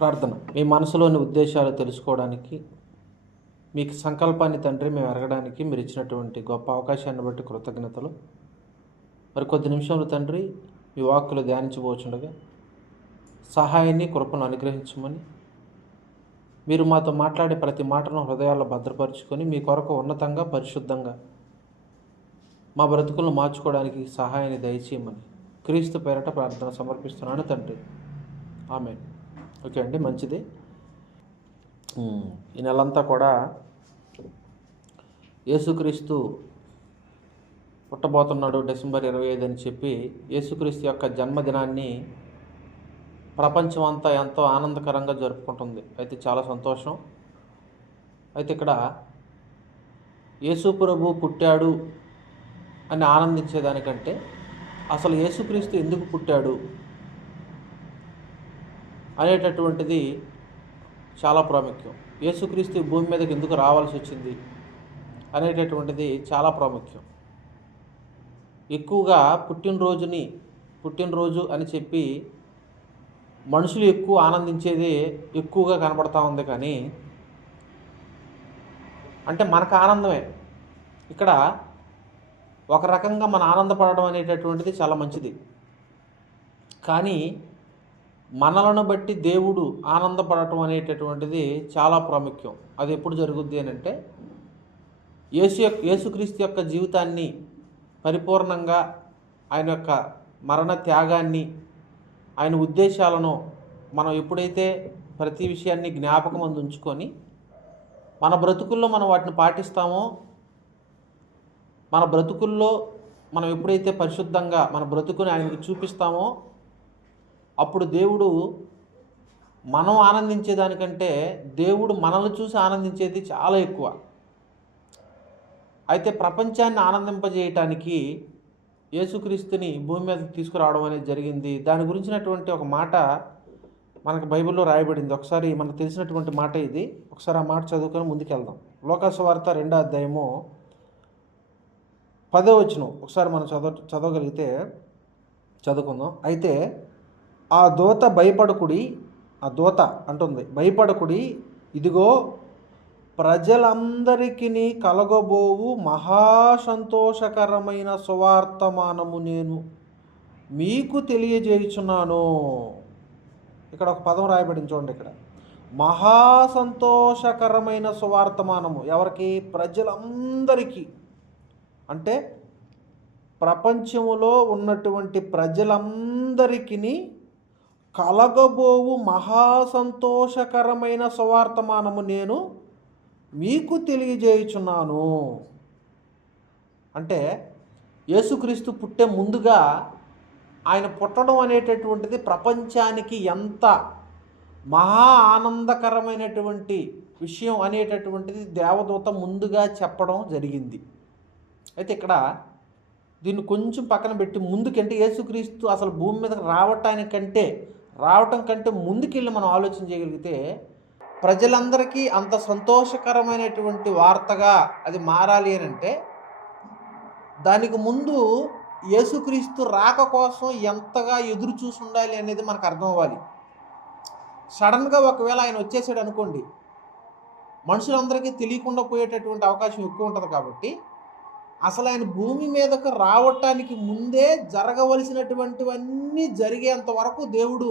ప్రార్థన. మీ మనసులోని ఉద్దేశాలు తెలుసుకోవడానికి, మీకు సంకల్పాన్ని తండ్రి మేము ఎరగడానికి మీరు ఇచ్చినటువంటి గొప్ప అవకాశాన్ని బట్టి కృతజ్ఞతలు. మరి కొద్ది నిమిషాలు తండ్రి మీ వాక్కులు ధ్యానించబోచుండగా సహాయాన్ని కృపను అనుగ్రహించమని, మీరు మాతో మాట్లాడే ప్రతి మాటను హృదయాల్లో భద్రపరుచుకొని మీ కొరకు ఉన్నతంగా పరిశుద్ధంగా మా బ్రతుకులను మార్చుకోవడానికి సహాయాన్ని దయచేయమని క్రీస్తు పేరట ప్రార్థన సమర్పిస్తున్నాను తండ్రి. ఆమేన్. ఓకే అండి, మంచిది. ఈ నెలంతా కూడా యేసుక్రీస్తు పుట్టబోతున్నాడు డిసెంబర్ 25 అని చెప్పి యేసుక్రీస్తు యొక్క జన్మదినాన్ని ప్రపంచం అంతా ఎంతో ఆనందకరంగా జరుపుకుంటుంది. అయితే చాలా సంతోషం. అయితే ఇక్కడ యేసు ప్రభు పుట్టాడు అని ఆనందించేదానికంటే అసలు యేసుక్రీస్తు ఎందుకు పుట్టాడు అనేటటువంటిది చాలా ప్రాముఖ్యం. యేసుక్రీస్తు భూమి మీదకి ఎందుకు రావాల్సి వచ్చింది అనేటటువంటిది చాలా ప్రాముఖ్యం. ఎక్కువగా పుట్టినరోజు అని చెప్పి మనుషులు ఎక్కువ ఆనందించేది ఎక్కువగా కనబడతా ఉంది. కానీ అంటే మనకు ఆనందమే. ఇక్కడ ఒక రకంగా మన ఆనందపడడం అనేటటువంటిది చాలా మంచిది. కానీ మనలను బట్టి దేవుడు ఆనందపడటం అనేటటువంటిది చాలా ప్రాముఖ్యం. అది ఎప్పుడు జరుగుద్ది అని అంటే యేసుక్రీస్తు యొక్క జీవితాన్ని పరిపూర్ణంగా, ఆయన యొక్క మరణ త్యాగాన్ని, ఆయన ఉద్దేశాలను మనం ఎప్పుడైతే ప్రతి విషయాన్ని జ్ఞాపకం అందు ఉంచుకొని మన బ్రతుకుల్లో మనం వాటిని పాటిస్తామో, మన బ్రతుకుల్లో మనం ఎప్పుడైతే పరిశుద్ధంగా మన బ్రతుకుని ఆయనకు చూపిస్తామో, అప్పుడు దేవుడు మనం ఆనందించేదానికంటే దేవుడు మనల్ని చూసి ఆనందించేది చాలా ఎక్కువ. అయితే ప్రపంచాన్ని ఆనందింపజేయటానికి యేసుక్రీస్తుని భూమి మీద తీసుకురావడం అనేది జరిగింది. దాని గురించినటువంటి ఒక మాట మనకు బైబిల్లో రాయబడింది. ఒకసారి మనకు తెలిసినటువంటి మాట ఇది. ఒకసారి ఆ మాట చదువుకొని ముందుకెళ్దాం. లోకాసు వార్త 2వ అధ్యాయము 10వ వచనం ఒకసారి మనం చదవగలిగితే చదువుకుందాం. అయితే ఆ దూత అంటుంది, భయపడకుడి, ఇదిగో ప్రజలందరికీ కలగబోవు మహాసంతోషకరమైన సువార్తమానము నేను మీకు తెలియజేయుచున్నాను. ఇక్కడ ఒక పదం రాయబడింది చూడండి. ఇక్కడ మహాసంతోషకరమైన సువార్తమానము ఎవరికి? ప్రజలందరికీ. అంటే ప్రపంచములో ఉన్నటువంటి ప్రజలందరికీ కలగబోవు మహాసంతోషకరమైన సువార్తమానము నేను మీకు తెలియజేయుచున్నాను. అంటే యేసుక్రీస్తు పుట్టే ముందుగా ఆయన పుట్టడం అనేటటువంటిది ప్రపంచానికి ఎంత మహా ఆనందకరమైనటువంటి విషయం అనేటటువంటిది దేవదూత ముందుగా చెప్పడం జరిగింది. అయితే ఇక్కడ దీన్ని కొంచెం పక్కన పెట్టి ముందుకంటే యేసుక్రీస్తు అసలు భూమి మీదకి రావటం కంటే ముందుకెళ్ళి మనం ఆలోచన చేయగలిగితే ప్రజలందరికీ అంత సంతోషకరమైనటువంటి వార్తగా అది మారాలి అని అంటే దానికి ముందు యేసుక్రీస్తు రాక కోసం ఎంతగా ఎదురు చూసి ఉండాలి అనేది మనకు అర్థం అవ్వాలి. సడన్గా ఒకవేళ ఆయన వచ్చేసాడు అనుకోండి, మనుషులందరికీ తెలియకుండా పోయేటటువంటి అవకాశం ఎక్కువ ఉంటుంది. కాబట్టి అసలు ఆయన భూమి మీదకు రావటానికి ముందే జరగవలసినటువంటివన్నీ జరిగేంత వరకు దేవుడు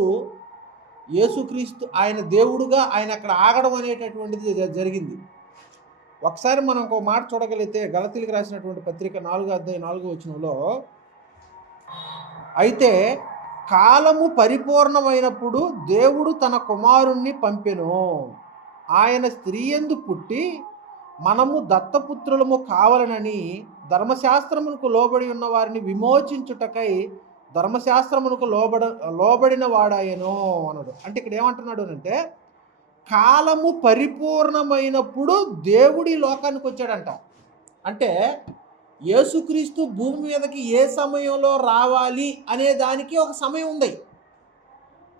యేసుక్రీస్తు ఆయన దేవుడుగా ఆయన అక్కడ ఆగడం అనేటటువంటిది జరిగింది. ఒకసారి మనం ఒక మాట చూడగలిగితే గలతీయులకు రాసినటువంటి పత్రిక 4వ అధ్యాయం 4వ వచనంలో, అయితే కాలము పరిపూర్ణమైనప్పుడు దేవుడు తన కుమారుణ్ణి పంపెను, ఆయన స్త్రీ యందు పుట్టి మనము దత్తపుత్రులము కావాలనని ధర్మశాస్త్రమునకు లోబడి ఉన్న వారిని విమోచించుటకై ధర్మశాస్త్రమునకు లోబడిన వాడాయను అన్నాడు. అంటే ఇక్కడ ఏమంటున్నాడు అంటే కాలము పరిపూర్ణమైనప్పుడు దేవుడి లోకానికి వచ్చాడంట. అంటే యేసుక్రీస్తు భూమి మీదకి ఏ సమయంలో రావాలి అనే దానికి ఒక సమయం ఉంది.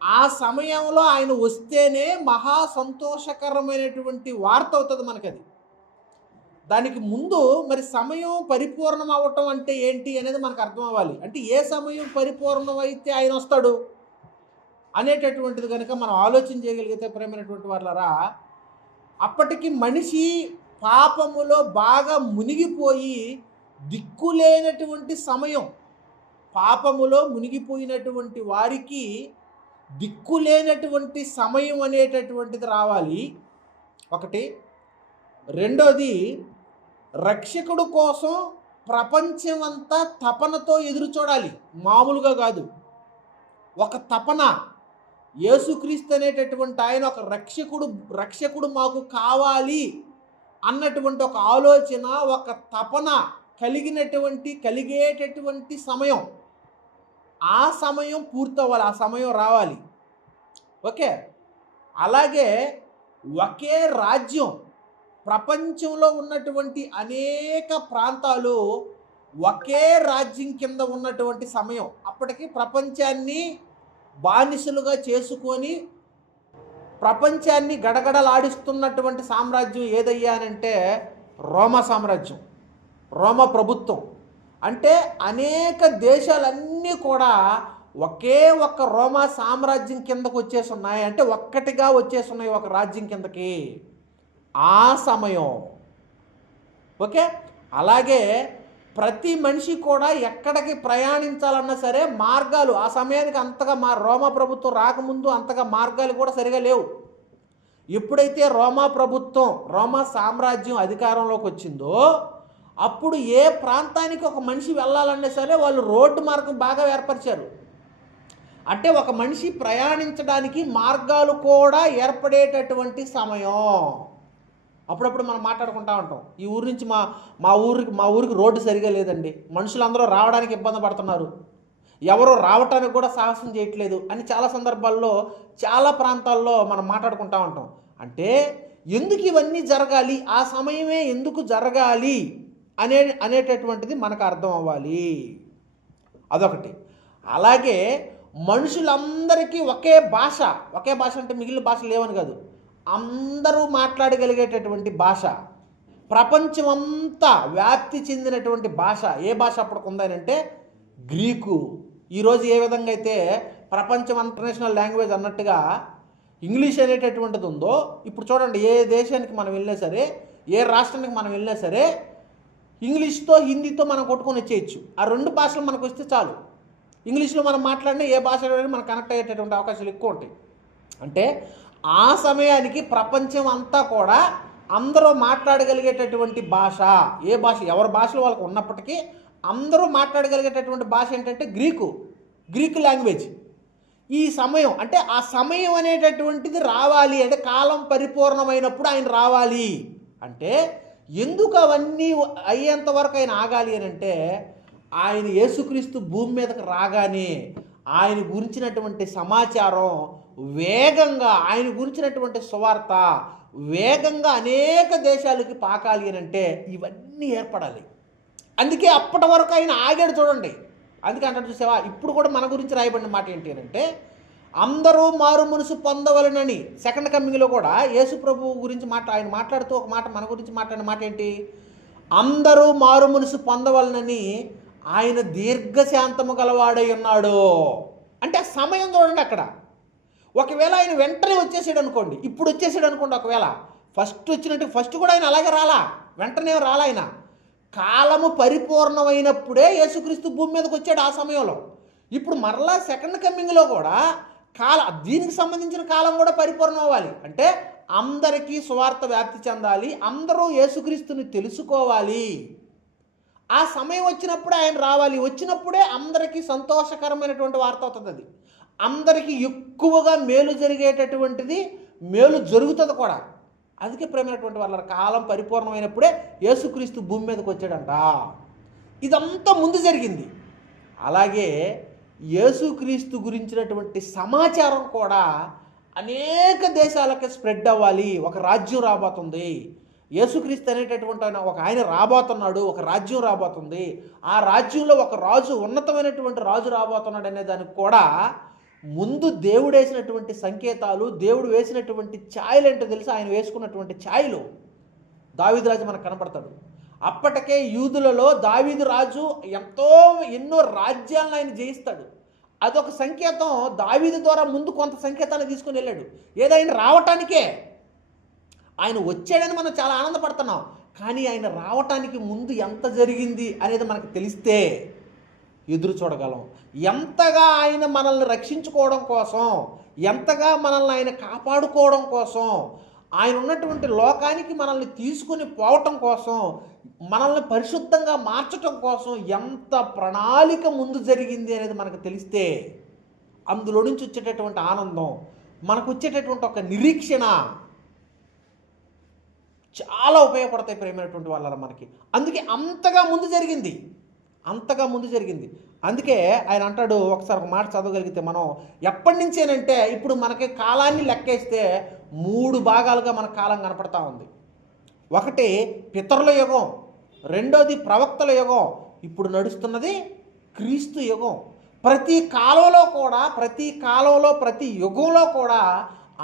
ఆ సమయంలో ఆయన వస్తేనే మహా సంతోషకరమైనటువంటి వార్త అవుతుంది మనకది. దానికి ముందు మరి సమయం పరిపూర్ణం అవ్వటం అంటే ఏంటి అనేది మనకు అర్థం అవ్వాలి. అంటే ఏ సమయం పరిపూర్ణం అయితే ఆయన వస్తాడు? అనేటటువంటిది కనుక మనం ఆలోచన చేయగలిగితే ప్రేమైనటువంటి వాళ్ళరా, అప్పటికి మనిషి పాపములో బాగా మునిగిపోయి దిక్కులేనటువంటి సమయం. పాపములో మునిగిపోయినటువంటి వారికి దిక్కులేనటువంటి సమయం అనేటటువంటిది రావాలి ఒకటి. రెండోది, రక్షకుడు కోసం ప్రపంచమంతా తపనతో ఎదురు చూడాలి, మామూలుగా కాదు. ఒక తపన, యేసుక్రీస్తు అనేటటువంటి ఆయన ఒక రక్షకుడు మాకు కావాలి అన్నటువంటి ఒక ఆలోచన, ఒక తపన కలిగేటటువంటి సమయం. ఆ సమయం పూర్తవ్వాలి, ఆ సమయం రావాలి. ఓకే. అలాగే ఒకే రాజ్యం, ప్రపంచంలో ఉన్నటువంటి అనేక ప్రాంతాలు ఒకే రాజ్యం కింద ఉన్నటువంటి సమయం. అప్పటికి ప్రపంచాన్ని బానిసలుగా చేసుకొని ప్రపంచాన్ని గడగడలాడిస్తున్నటువంటి సామ్రాజ్యం ఏదయ్యా అంటే రోమా సామ్రాజ్యం, రోమా ప్రభుత్వం. అంటే అనేక దేశాలన్నీ కూడా ఒకే ఒక్క రోమా సామ్రాజ్యం కిందకు వచ్చేసి ఉన్నాయి. అంటే ఒక్కటిగా వచ్చేసి ఉన్నాయి ఒక రాజ్యం కిందకి ఆ సమయం. ఓకే. అలాగే ప్రతి మనిషి కూడా ఎక్కడికి ప్రయాణించాలన్నా సరే మార్గాలు, ఆ సమయానికి అంతగా రోమా ప్రభుత్వం రాకముందు అంతగా మార్గాలు కూడా సరిగా లేవు. ఎప్పుడైతే రోమా సామ్రాజ్యం అధికారంలోకి వచ్చిందో అప్పుడు ఏ ప్రాంతానికి ఒక మనిషి వెళ్ళాలన్నా సరే వాళ్ళు రోడ్డు మార్గం బాగా ఏర్పరిచారు. అంటే ఒక మనిషి ప్రయాణించడానికి మార్గాలు కూడా ఏర్పడేటటువంటి సమయం. అప్పుడప్పుడు మనం మాట్లాడుకుంటూ ఉంటాం, ఈ ఊరి నుంచి మా ఊరికి రోడ్డు సరిగా లేదండి, మనుషులందరూ రావడానికి ఇబ్బంది పడుతున్నారు, ఎవరు రావటానికి కూడా సాహసం చేయట్లేదు అని చాలా సందర్భాల్లో చాలా ప్రాంతాల్లో మనం మాట్లాడుకుంటూ ఉంటాం. అంటే ఎందుకు ఇవన్నీ జరగాలి, ఆ సమయమే ఎందుకు జరగాలి అనేటటువంటిది మనకు అర్థం అవ్వాలి. అదొకటి. అలాగే మనుషులందరికీ ఒకే భాష అంటే మిగిలిన భాషలు లేవని కాదు, అందరూ మాట్లాడగలిగేటటువంటి భాష, ప్రపంచమంతా వ్యాప్తి చెందినటువంటి భాష. ఏ భాష అప్పటికి ఉందనంటే గ్రీకు. ఈరోజు ఏ విధంగా అయితే ప్రపంచం ఇంటర్నేషనల్ లాంగ్వేజ్ అన్నట్టుగా ఇంగ్లీష్ అనేటటువంటిది ఉందో, ఇప్పుడు చూడండి, ఏ దేశానికి మనం వెళ్ళినా సరే, ఏ రాష్ట్రానికి మనం వెళ్ళినా సరే ఇంగ్లీష్తో హిందీతో మనం కొట్టుకొని వచ్చేయచ్చు. ఆ రెండు భాషలు మనకు వస్తే చాలు. ఇంగ్లీష్లో మనం మాట్లాడినా ఏ భాషలో మనకు కనెక్ట్ అయ్యేటటువంటి అవకాశాలు ఎక్కువ ఉంటాయి. అంటే ఆ సమయానికి ప్రపంచం అంతా కూడా అందరూ మాట్లాడగలిగేటటువంటి భాష, ఏ భాష, ఎవరి భాషలో వాళ్ళకు ఉన్నప్పటికీ అందరూ మాట్లాడగలిగేటటువంటి భాష ఏంటంటే గ్రీకు లాంగ్వేజ్. ఈ సమయం, అంటే ఆ సమయం అనేటటువంటిది రావాలి. అంటే కాలం పరిపూర్ణమైనప్పుడు ఆయన రావాలి. అంటే ఎందుకు అవన్నీ అయ్యేంత వరకు ఆయన ఆగాలి అని అంటే, ఆయన యేసుక్రీస్తు భూమి మీదకి రాగానే ఆయన గురించినటువంటి సమాచారం వేగంగా, ఆయన గురించినటువంటి సువార్త వేగంగా అనేక దేశాలకి పాకాలి అని అంటే ఇవన్నీ ఏర్పడాలి. అందుకే అప్పటి వరకు ఆయన ఆగాడు. చూడండి, అందుకే అంటాడు చూసావా, ఇప్పుడు కూడా మన గురించి రాయబడిన మాట ఏంటి అని అంటే, అందరూ మారు మనసు పొందవలనని. సెకండ్ కమింగ్లో కూడా యేసు ప్రభువు గురించి ఆయన మాట్లాడుతూ ఒక మాట మన గురించి మాట్లాడిన మాట ఏంటి, అందరూ మారు మనసు పొందవలనని ఆయన దీర్ఘశాంతము గలవాడై ఉన్నాడు. అంటే ఆ సమయం చూడండి. అక్కడ ఒకవేళ ఆయన వెంటనే వచ్చేసాడు అనుకోండి, ఇప్పుడు వచ్చేసాడు అనుకోండి, ఒకవేళ ఫస్ట్ కూడా ఆయన అలాగే రాలా, వెంటనే రాలా. ఆయన కాలము పరిపూర్ణమైనప్పుడే యేసుక్రీస్తు భూమి మీదకి వచ్చాడు ఆ సమయంలో. ఇప్పుడు మరలా సెకండ్ కమింగ్లో కూడా దీనికి సంబంధించిన కాలం కూడా పరిపూర్ణం అవ్వాలి. అంటే అందరికీ సువార్త వ్యాప్తి చెందాలి, అందరూ యేసుక్రీస్తుని తెలుసుకోవాలి. ఆ సమయం వచ్చినప్పుడే ఆయన రావాలి. వచ్చినప్పుడే అందరికీ సంతోషకరమైనటువంటి వార్త అవుతుంది. అది అందరికీ ఎక్కువగా మేలు జరిగేటటువంటిది, మేలు జరుగుతుంది కూడా. అందుకే ప్రేమైనటువంటి వాళ్ళ కాలం పరిపూర్ణమైనప్పుడే యేసుక్రీస్తు భూమి మీదకి వచ్చాడంట. ఇదంతా ముందు జరిగింది. అలాగే యేసుక్రీస్తు గురించినటువంటి సమాచారం కూడా అనేక దేశాలకి స్ప్రెడ్ అవ్వాలి. ఒక రాజ్యం రాబోతుంది, యేసుక్రీస్తు అనేటటువంటి ఆయన రాబోతున్నాడు, ఒక రాజ్యం రాబోతుంది, ఆ రాజ్యంలో ఒక రాజు, ఉన్నతమైనటువంటి రాజు రాబోతున్నాడు అనే దానికి కూడా ముందు దేవుడు వేసినటువంటి సంకేతాలు, దేవుడు వేసినటువంటి ఛాయలు ఏంటో తెలుసా? ఆయన వేసుకున్నటువంటి ఛాయలు. దావీదు రాజు మనకు కనపడతాడు. అప్పటికే యూదులలో దావీదు రాజు ఎన్నో రాజ్యాలను ఆయన జయిస్తాడు. అదొక సంకేతం. దావీదు ద్వారా ముందు కొంత సంకేతాన్ని తీసుకుని వెళ్ళాడు. ఏదైనా రావటానికే, ఆయన వచ్చాడని మనం చాలా ఆనందపడుతున్నాం, కానీ ఆయన రావటానికి ముందు ఎంత జరిగింది అనేది మనకు తెలిస్తే ఎదురు చూడగలం. ఎంతగా ఆయన మనల్ని రక్షించుకోవడం కోసం, ఎంతగా మనల్ని ఆయన కాపాడుకోవడం కోసం, ఆయన ఉన్నటువంటి లోకానికి మనల్ని తీసుకుని పోవటం కోసం, మనల్ని పరిశుద్ధంగా మార్చటం కోసం ఎంత ప్రణాళిక ముందు జరిగింది అనేది మనకు తెలిస్తే అందులో నుంచి వచ్చేటటువంటి ఆనందం, మనకు వచ్చేటటువంటి ఒక నిరీక్షణ చాలా ఉపయోగపడతాయి ప్రేమైనటువంటి వాళ్ళ మనకి. అందుకే అంతగా ముందు జరిగింది, అంతగా ముందు జరిగింది. అందుకే ఆయన అంటాడు, ఒకసారి ఒక మాట చదవగలిగితే మనం, ఎప్పటి నుంచేనంటే ఇప్పుడు మనకి కాలాన్ని లెక్కేస్తే 3 భాగాలుగా మన కాలం కనపడతా ఉంది. ఒకటి పితరుల యుగం, రెండోది ప్రవక్తల యుగం, ఇప్పుడు నడుస్తున్నది క్రీస్తు యుగం. ప్రతి కాలంలో కూడా, ప్రతి యుగంలో కూడా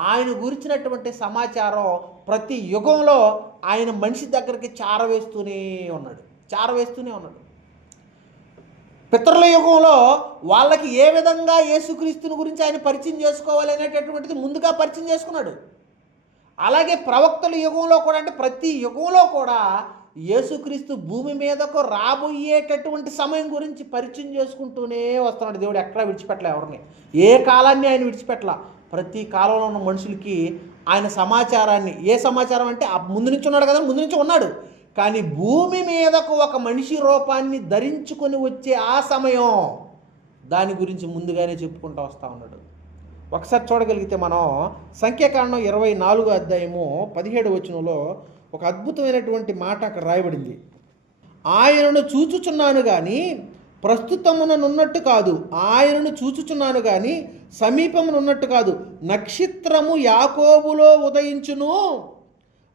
ఆయన గురించినటువంటి సమాచారం ప్రతి యుగంలో ఆయన మనిషి దగ్గరికి చేరవేస్తూనే ఉన్నాడు. పితరుల యుగంలో వాళ్ళకి ఏ విధంగా యేసుక్రీస్తుని గురించి ఆయన పరిచయం చేసుకోవాలి అనేటటువంటిది ముందుగా పరిచయం చేసుకున్నాడు. అలాగే ప్రవక్తల యుగంలో కూడా, అంటే ప్రతి యుగంలో కూడా యేసుక్రీస్తు భూమి మీదకు రాబోయేటటువంటి సమయం గురించి పరిచయం చేసుకుంటూనే వస్తున్నాడు. దేవుడు ఎక్కడా విడిచిపెట్టలే ఎవరిని, ఏ కాలాన్ని ఆయన విడిచిపెట్టలా. ప్రతి కాలంలో ఉన్న మనుషులకి ఆయన సమాచారాన్ని, ఏ సమాచారం అంటే ముందు నుంచి ఉన్నాడు కదా, ముందు నుంచి ఉన్నాడు, కానీ భూమి మీదకు ఒక మనిషి రూపాన్ని ధరించుకొని వచ్చే ఆ సమయం, దాని గురించి ముందుగానే చెప్పుకుంటూ వస్తూ ఉన్నాడు. ఒకసారి చూడగలిగితే మనం సంఖ్యాకాండం 24వ అధ్యాయము 17వ వచనంలో ఒక అద్భుతమైనటువంటి మాట అక్కడ రాయబడింది. ఆయనను చూచుచున్నాను కానీ ప్రస్తుతముననున్నట్టు కాదు, ఆయనను చూచుచున్నాను కానీ సమీపమునున్నట్టు కాదు, నక్షత్రము యాకోబులో ఉదయించును,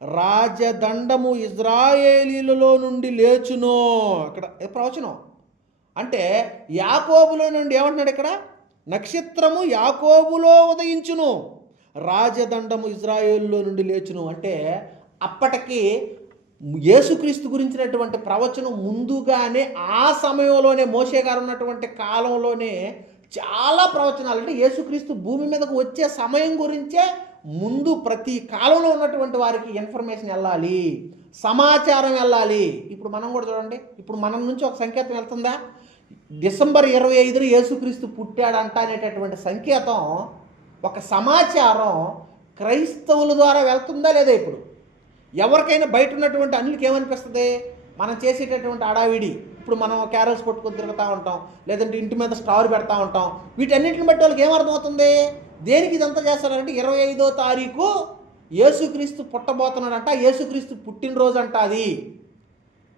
రాజదండము ఇజ్రాయేలీలలో నుండి లేచును. అక్కడ ప్రవచనం అంటే యాకోబులో నుండి ఏమంటున్నాడు ఇక్కడ, నక్షత్రము యాకోబులో ఉదయించును, రాజదండము ఇజ్రాయేలులో నుండి లేచును. అంటే అప్పటికి యేసుక్రీస్తు గురించినటువంటి ప్రవచనం ముందుగానే ఆ సమయంలోనే, మోషే గారు ఉన్నటువంటి కాలంలోనే చాలా ప్రవచనాలు, అంటే యేసుక్రీస్తు భూమి మీదకు వచ్చే సమయం గురించే ముందు ప్రతి కాలంలో ఉన్నటువంటి వారికి ఇన్ఫర్మేషన్ వెళ్ళాలి, సమాచారం వెళ్ళాలి. ఇప్పుడు మనం కూడా చూడండి, ఇప్పుడు మనం నుంచి ఒక సంకేతం వెళ్తుందా, డిసెంబర్ 25న యేసుక్రీస్తు పుట్టాడంట అనేటటువంటి సంకేతం, ఒక సమాచారం క్రైస్తవుల ద్వారా వెళ్తుందా లేదా? ఇప్పుడు ఎవరికైనా బయట ఉన్నటువంటి అన్యులకి ఏమనిపిస్తుంది, మనం చేసేటటువంటి అడావిడి, ఇప్పుడు మనం క్యారల్స్ పట్టుకొని తిరుగుతూ ఉంటాం, లేదంటే ఇంటి మీద స్టార్ పెడతా ఉంటాం, వీటన్నిటిని బట్టి వాళ్ళకి ఏమర్థమవుతుంది, దేనికి ఇదంతా చేస్తారంటే 25వ తారీఖు యేసుక్రీస్తు పుట్టబోతున్నాడంట, యేసుక్రీస్తు పుట్టినరోజు అంట. అది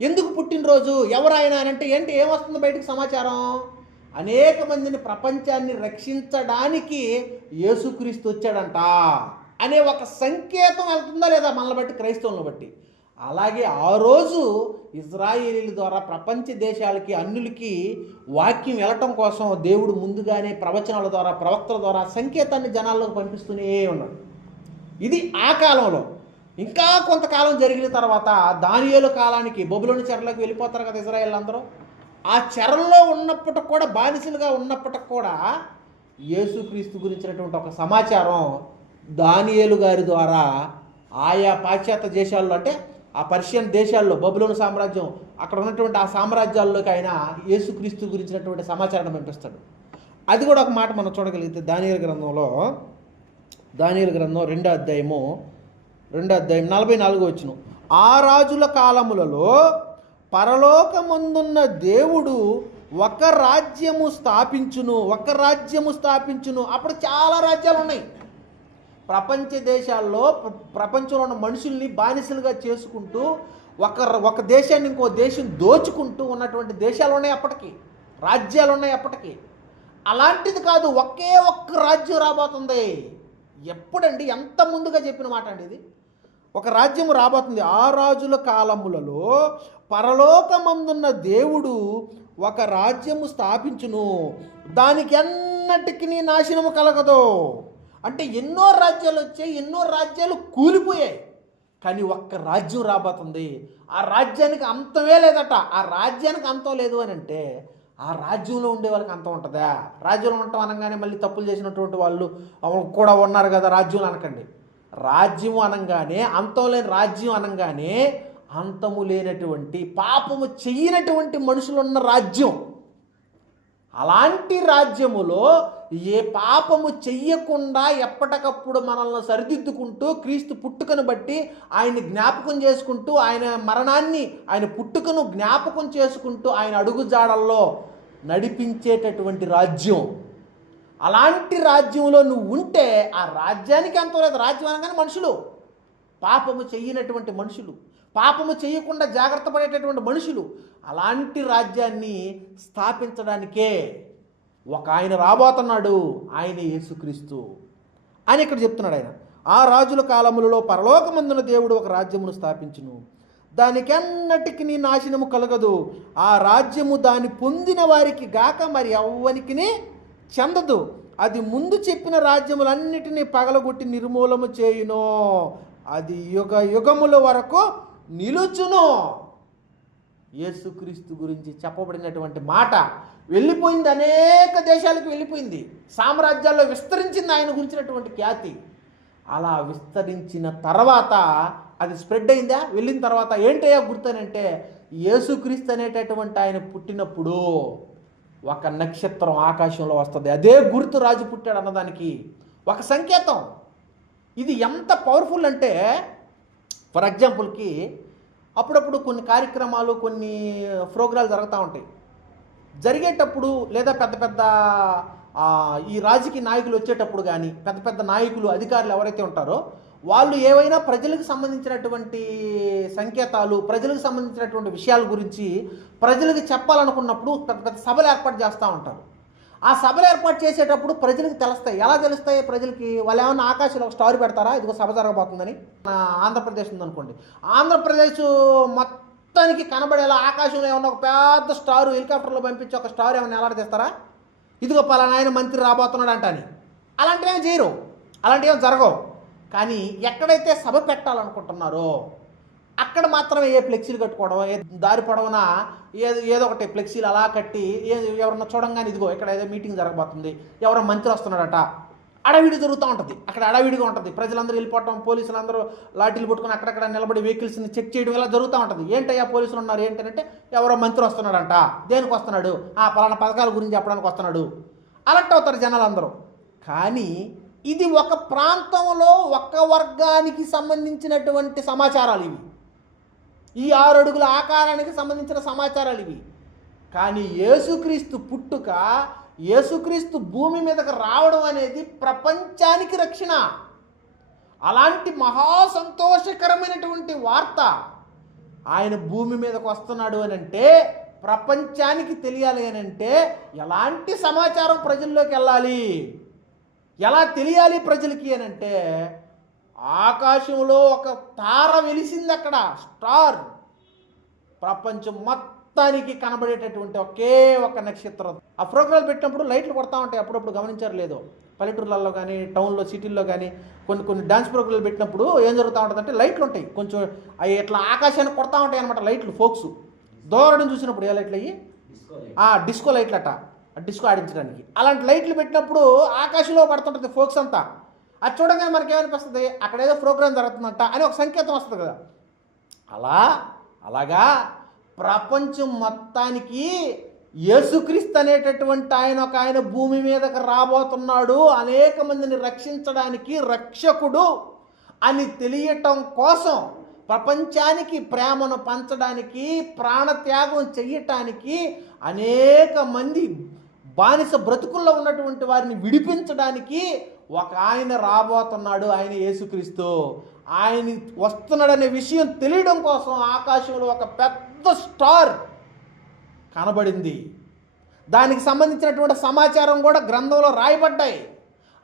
ఎందుకు పుట్టినరోజు, ఎవరు ఆయన అంటే ఏంటి, ఏమొస్తుంది బయటకు సమాచారం, అనేక మందిని, ప్రపంచాన్ని రక్షించడానికి యేసుక్రీస్తు వచ్చాడంట అనే ఒక సంకేతం వెళ్తుందా లేదా మనల్ని బట్టి, క్రైస్తవులను బట్టి. అలాగే ఆ రోజు ఇజ్రాయేలీల ద్వారా ప్రపంచ దేశాలకి, అన్యులకి వాక్యం వెళ్ళటం కోసం దేవుడు ముందుగానే ప్రవచనాల ద్వారా, ప్రవక్తల ద్వారా సంకేతాన్ని జనాల్లోకి పంపిస్తూనే ఉన్నాడు. ఇది ఆ కాలంలో. ఇంకా కొంతకాలం జరిగిన తర్వాత దానియేలు కాలానికి బబులోను చెరలోకి వెళ్ళిపోతారు కదా ఇజ్రాయేల్ అందరూ. ఆ చెరల్లో ఉన్నప్పటికి కూడా, బానిసలుగా ఉన్నప్పటికి కూడా యేసుక్రీస్తు గురించినటువంటి ఒక సమాచారం దానియేలు గారి ద్వారా ఆయా పాశ్చాత్య దేశాల్లో, అంటే ఆ పర్షియన్ దేశాల్లో, బబులోను సామ్రాజ్యం, అక్కడ ఉన్నటువంటి ఆ సామ్రాజ్యాల్లోకి ఆయన యేసుక్రీస్తు గురించినటువంటి సమాచారాన్ని పంపిస్తాడు. అది కూడా ఒక మాట మనం చూడగలిగితే దానియేలు గ్రంథం 2వ అధ్యాయం 44వ వచనం, ఆ రాజుల కాలములలో పరలోకమందున్న దేవుడు ఒక రాజ్యము స్థాపించును. అప్పుడు చాలా రాజ్యాలు ఉన్నాయి ప్రపంచ దేశాల్లో. ప్రపంచంలో ఉన్న మనుషుల్ని బానిసలుగా చేసుకుంటూ ఒక దేశాన్ని ఇంకో దేశం దోచుకుంటూ ఉన్నటువంటి దేశాలు ఉన్నాయి అప్పటికి, రాజ్యాలు ఉన్నాయి అప్పటికి. అలాంటిది కాదు, ఒకే ఒక్క రాజ్యం రాబోతుంది. ఎప్పుడండి, ఎంత ముందుగా చెప్పిన మాట అండి ఇది. ఒక రాజ్యము రాబోతుంది. ఆ రాజుల కాలములలో పరలోకమందున్న దేవుడు ఒక రాజ్యము స్థాపించును, దానికి ఎన్నటికీ నాశనము కలగదు. అంటే ఎన్నో రాజ్యాలు వచ్చాయి, ఎన్నో రాజ్యాలు కూలిపోయాయి, కానీ ఒక్క రాజ్యం రాబోతుంది. ఆ రాజ్యానికి అంతమే లేదట. ఆ రాజ్యానికి అంతం లేదు అని అంటే ఆ రాజ్యంలో ఉండే వాళ్ళకి అంతం ఉంటుందా? రాజ్యంలో ఉండటం అనగానే మళ్ళీ తప్పులు చేసినటువంటి వాళ్ళు కూడా ఉన్నారు కదా రాజ్యంలో అనకండి. రాజ్యం అనగానే అంతం లేని రాజ్యం అనగానే అంతము లేనటువంటి పాపము చెయ్యనటువంటి మనుషులున్న రాజ్యం. అలాంటి రాజ్యములో ఏ పాపము చెయ్యకుండా ఎప్పటికప్పుడు మనల్ని సరిదిద్దుకుంటూ క్రీస్తు పుట్టుకను బట్టి ఆయన్ని జ్ఞాపకం చేసుకుంటూ ఆయన మరణాన్ని ఆయన పుట్టుకను జ్ఞాపకం చేసుకుంటూ ఆయన అడుగుజాడల్లో నడిపించేటటువంటి రాజ్యం. అలాంటి రాజ్యంలో నువ్వు ఉంటే ఆ రాజ్యానికి అంత లేదు. రాజ్యం అనగానే మనుషులు, పాపము చెయ్యనటువంటి మనుషులు, పాపము చేయకుండా జాగ్రత్త పడేటటువంటి మనుషులు. అలాంటి రాజ్యాన్ని స్థాపించడానికే ఒక ఆయన రాబోతున్నాడు, ఆయన యేసుక్రీస్తు అని ఇక్కడ చెప్తున్నాడు. ఆయన ఆ రాజుల కాలములలో పరలోకమందున దేవుడు ఒక రాజ్యమును స్థాపించును, దానికెన్నటికి నీ నాశనము కలగదు. ఆ రాజ్యము దాన్ని పొందిన వారికి గాక మరి ఎవ్వనికి చెందదు. అది ముందు చెప్పిన రాజ్యములన్నిటినీ పగలగొట్టి నిర్మూలము చేయును. అది యుగ యుగముల వరకు నిలుచును. యేసుక్రీస్తు గురించి చెప్పబడినటువంటి మాట వెళ్ళిపోయింది, అనేక దేశాలకు వెళ్ళిపోయింది, సామ్రాజ్యాల్లో విస్తరించింది ఆయన గురించినటువంటి ఖ్యాతి. అలా విస్తరించిన తర్వాత అది స్ప్రెడ్ అయిందా? వెళ్ళిన తర్వాత ఏంటయ్యా గుర్తనంటే, యేసుక్రీస్తు అనేటటువంటి ఆయన పుట్టినప్పుడు ఒక నక్షత్రం ఆకాశంలో వస్తుంది. అదే గుర్తు, రాజు పుట్టాడు అన్నదానికి ఒక సంకేతం. ఇది ఎంత పవర్ఫుల్ అంటే, ఫర్ ఎగ్జాంపుల్కి అప్పుడప్పుడు కొన్ని కార్యక్రమాలు, కొన్ని ప్రోగ్రాలు జరుగుతూ ఉంటాయి. జరిగేటప్పుడు లేదా పెద్ద పెద్ద ఈ రాజకీయ నాయకులు వచ్చేటప్పుడు కానీ, పెద్ద పెద్ద నాయకులు, అధికారులు ఎవరైతే ఉంటారో వాళ్ళు ఏవైనా ప్రజలకు సంబంధించినటువంటి సంకేతాలు, ప్రజలకు సంబంధించినటువంటి విషయాల గురించి ప్రజలకు చెప్పాలనుకున్నప్పుడు పెద్ద పెద్ద సభలు ఏర్పాటు చేస్తూ ఉంటారు. ఆ సభలు ఏర్పాటు చేసేటప్పుడు ప్రజలకు తెలుస్తాయి. ఎలా తెలుస్తాయి ప్రజలకి? వాళ్ళు ఏమన్నా ఆకాశంలో ఒక స్టార్ పెడతారా, ఇదిగో సభ జరగబోతుందని? ఆంధ్రప్రదేశ్ ఉందనుకోండి, ఆంధ్రప్రదేశ్ మొత్తానికి కనబడేలా ఆకాశంలో ఏమన్నా ఒక పెద్ద స్టారు హెలికాప్టర్లో పంపించి ఒక స్టార్ ఏమన్నా ఎలాడదీస్తారా? ఇదిగో పలానా ఆయన మంత్రి రాబోతున్నాడు అంటని. అలాంటివి ఏమి చేయరు, అలాంటివి ఏమి జరగవు. కానీ ఎక్కడైతే సభ పెట్టాలనుకుంటున్నారో అక్కడ మాత్రమే ఏ ఫ్లెక్సీలు కట్టుకోవడం, ఏ దారి పొడవునా ఏదో ఒకటి ఫ్లెక్సీలు అలా కట్టి ఎవరన్నా చూడంగానే ఇదిగో ఇక్కడ ఏదో మీటింగ్ జరగబోతుంది, ఎవరో మంత్రి వస్తున్నాడట, అడవిడి జరుగుతూ ఉంటుంది. అక్కడ అడవిడిగా ఉంటుంది, ప్రజలందరూ వెళ్ళిపోవటం, పోలీసులు అందరూ లాఠీలు పట్టుకుని అక్కడక్కడ నిలబడి వెహికల్స్ని చెక్ చేయడం ఇలా జరుగుతూ ఉంటుంది. ఏంటయ్యా పోలీసులు ఉన్నారు ఏంటంటే, ఎవరో మంత్రి వస్తున్నాడంట, దేనికి వస్తున్నాడు, పలానా పథకాల గురించి చెప్పడానికి వస్తున్నాడు, అలర్ట్ అవుతారు జనాలందరూ. కానీ ఇది ఒక ప్రాంతంలో ఒక వర్గానికి సంబంధించినటువంటి సమాచారాలు ఇవి, ఈ 6 అడుగుల ఆకారానికి సంబంధించిన సమాచారాలు ఇవి. కానీ యేసుక్రీస్తు పుట్టుక, యేసుక్రీస్తు భూమి మీదకి రావడం అనేది ప్రపంచానికి రక్షణ. అలాంటి మహా సంతోషకరమైనటువంటి వార్త. ఆయన భూమి మీదకు వస్తున్నాడు అని అంటే, ప్రపంచానికి తెలియాలి అని అంటే ఎలాంటి సమాచారం ప్రజల్లోకి వెళ్ళాలి, ఎలా తెలియాలి ప్రజలకి అని అంటే, ఆకాశంలో ఒక తార వెలిసింది, అక్కడ స్టార్, ప్రపంచం మొత్తానికి కనబడేటటువంటి ఒకే ఒక నక్షత్రం. ఆ ప్రోగ్రాలు పెట్టినప్పుడు లైట్లు కొడతా ఉంటాయి, అప్పుడప్పుడు గమనించారు లేదో, పల్లెటూర్లలో కానీ టౌన్లో సిటీల్లో కానీ కొన్ని డాన్స్ ప్రోగ్రాలు పెట్టినప్పుడు ఏం జరుగుతూ ఉంటుందంటే లైట్లు ఉంటాయి, కొంచెం అవి ఇట్లా ఆకాశాన్ని కొడతా ఉంటాయి అనమాట లైట్లు. ఫోక్స్ దూరం చూసినప్పుడు ఏ లైట్లు అయ్యి డిస్కో లైట్లు అట, డిస్కో ఆడించడానికి. అలాంటి లైట్లు పెట్టినప్పుడు ఆకాశంలో పడుతుంటుంది ఫోక్స్ అంతా. అది చూడగానే మనకేమనిపిస్తుంది, అక్కడ ఏదో ప్రోగ్రాం జరుగుతుందంట అని ఒక సంకేతం వస్తుంది కదా. అలాగా ప్రపంచం మొత్తానికి యేసుక్రీస్తు అనేటటువంటి ఆయన భూమి మీదకి రాబోతున్నాడు, అనేక మందిని రక్షించడానికి రక్షకుడు అని తెలియటం కోసం, ప్రపంచానికి ప్రేమను పంచడానికి, ప్రాణత్యాగం చెయ్యటానికి, అనేక మంది బానిస బ్రతుకుల్లో ఉన్నటువంటి వారిని విడిపించడానికి ఒక ఆయన రాబోతున్నాడు, ఆయన యేసుక్రీస్తు. ఆయన వస్తున్నాడనే విషయం తెలియడం కోసం ఆకాశంలో ఒక పెద్ద స్టార్ కనబడింది. దానికి సంబంధించినటువంటి సమాచారం కూడా గ్రంథంలో రాయబడ్డాయి.